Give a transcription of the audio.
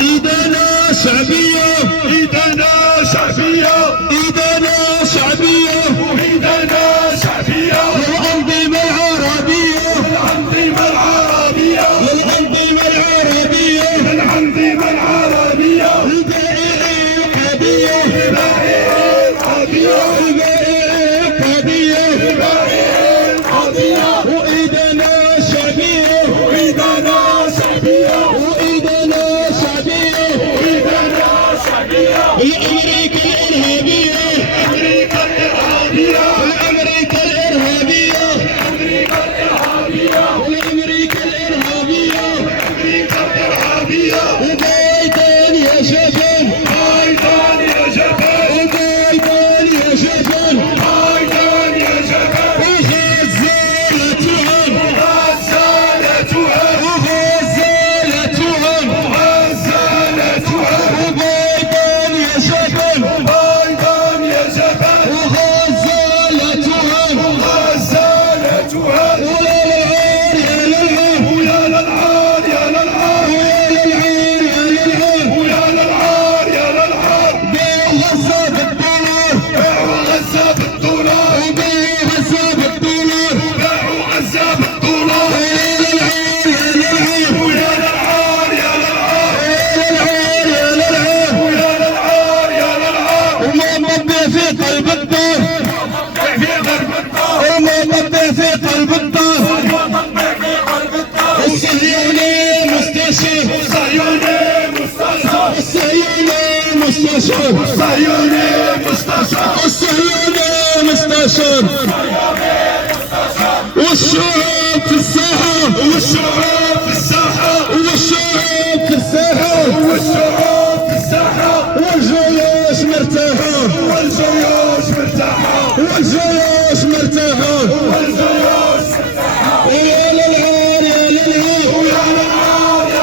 إيدنا شعبية، إيدنا شعبية، إيدنا شعبية، وإيدنا شعبية، للأنظمة العربية، للأنظمة العربية، للأنظمة العربية، للأنظمة العربية، للبائع القضية، لبائع القضية، للبائع القضية، لبائع القضية، وإيدنا شعبية، وإيدنا شعبية، وإيدنا شعبية، وإيدنا شعبية، الأمريكا الإرهابية، أمريكا الإرهابية، الأمريكا الإرهابية، أمريكا الإرهابية، الأمريكا الإرهابية، أمريكا الإرهابية، وبايدن يا جبل، بايدن يا جبل، وبايدن يا جبل، بايدن يا جبل، وغزالتها، وغزالتها، وغزالتها، وغزالتها، وبايدن يا جبل، بايدن يا جبل، وغزالتها، وغزالتها، ويا للعار يا للعار، ويا للعار يا للعار، ويا للعار يا للعار، ويا للعار، بيعوا غزة بالدولار، باعوا غزة بالدولار، وبيعوا غزة بالدولار، باعوا غزة بالدولار، ويا للعار يا للعار، ويا للعار يا للعار، ويا للعار يا للعار، ويا للعار يا للعار، وما مضي في قلب الدار، في غرب الدار، وما مضي في قلب الدار، وطبع في قلب الدار، الصهيوني مستشار، صهيوني مستشار، الصهيوني مستشار، صهيوني مستشار، الصهيوني مستشار، والشعوب في الساحة، والشعوب